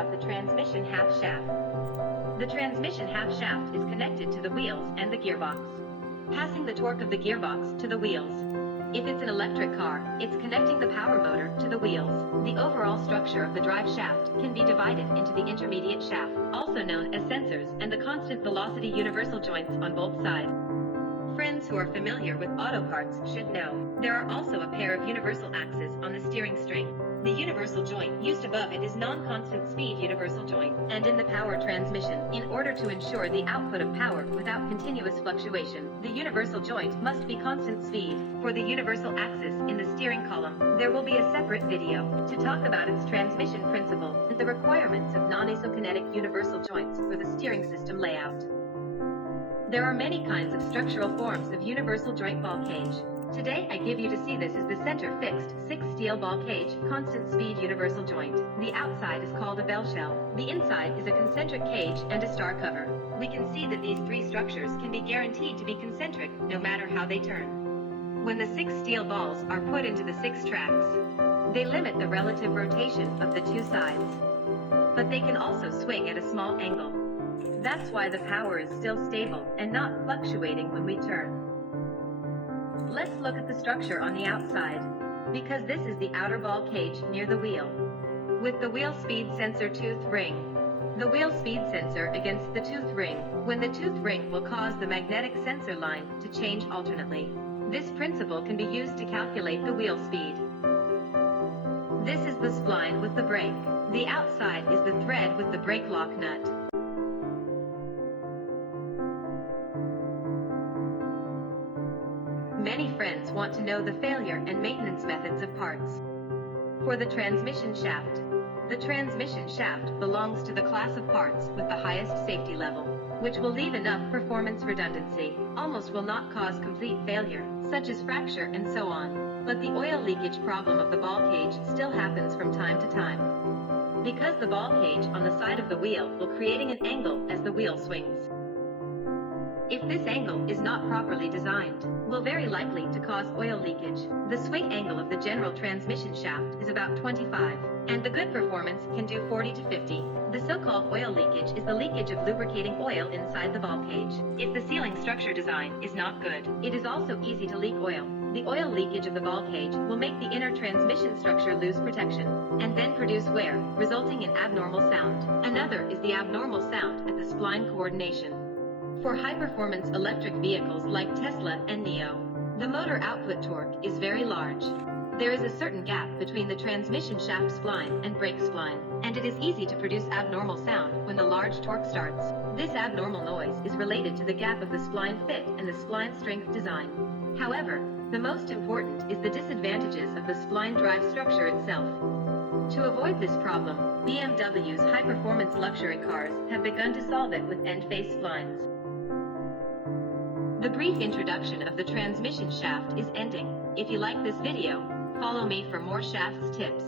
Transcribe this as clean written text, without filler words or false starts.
about the transmission half shaft. The transmission half shaft is connected to the wheels and the gearbox, passing the torque of the gearbox to the wheels. If it's an electric car, it's connecting the power motor to the wheels. The overall structure of the drive shaft can be divided into the intermediate shaft, also known as sensors, and the constant velocity universal joints on both sides. Friends who are familiar with auto parts should know there are also a pair of universal axes on the steering string. The universal joint used above it is non-constant speed universal joint, and in the power transmission, in order to ensure the output of power without continuous fluctuation, the universal joint must be constant speed. For the universal axis in the steering column, there will be a separate video to talk about its transmission principle and the requirements of non-isokinetic universal joints for the steering system layout. There are many kinds of structural forms of universal joint ball cage. Today I give you to see this is the center fixed 6 steel ball cage constant speed universal joint. The outside is called a bell shell. The inside is a concentric cage and a star cover. We can see that these three structures can be guaranteed to be concentric no matter how they turn. When the 6 steel balls are put into the 6 tracks, they limit the relative rotation of the two sides. But they can also swing at a small angle. That's why the power is still stable and not fluctuating when we turn. Let's look at the structure on the outside, because this is the outer ball cage near the wheel, with the wheel speed sensor tooth ring. The wheel speed sensor against the tooth ring, when the tooth ring will cause the magnetic sensor line to change alternately. This principle can be used to calculate the wheel speed. This is the spline with the brake. The outside is the thread with the brake lock nut. Many friends want to know the failure and maintenance methods of parts. For the transmission shaft belongs to the class of parts with the highest safety level, which will leave enough performance redundancy, almost will not cause complete failure, such as fracture and so on. But the oil leakage problem of the ball cage still happens from time to time, because the ball cage on the side of the wheel will creating an angle as the wheel swings. If this angle is not properly designed, will very likely to cause oil leakage. The swing angle of the general transmission shaft is about 25, and the good performance can do 40 to 50. The so-called oil leakage is the leakage of lubricating oil inside the ball cage. If the sealing structure design is not good, it is also easy to leak oil. The oil leakage of the ball cage will make the inner transmission structure lose protection, and then produce wear, resulting in abnormal sound. Another is the abnormal sound at the spline coordination. For high-performance electric vehicles like Tesla and NIO, the motor output torque is very large. There is a certain gap between the transmission shaft spline and brake spline, and it is easy to produce abnormal sound when the large torque starts. This abnormal noise is related to the gap of the spline fit and the spline strength design. However, the most important is the disadvantages of the spline drive structure itself. To avoid this problem, BMW's high-performance luxury cars have begun to solve it with end-face splines. The brief introduction of the transmission shaft is ending. If you like this video, follow me for more shafts tips.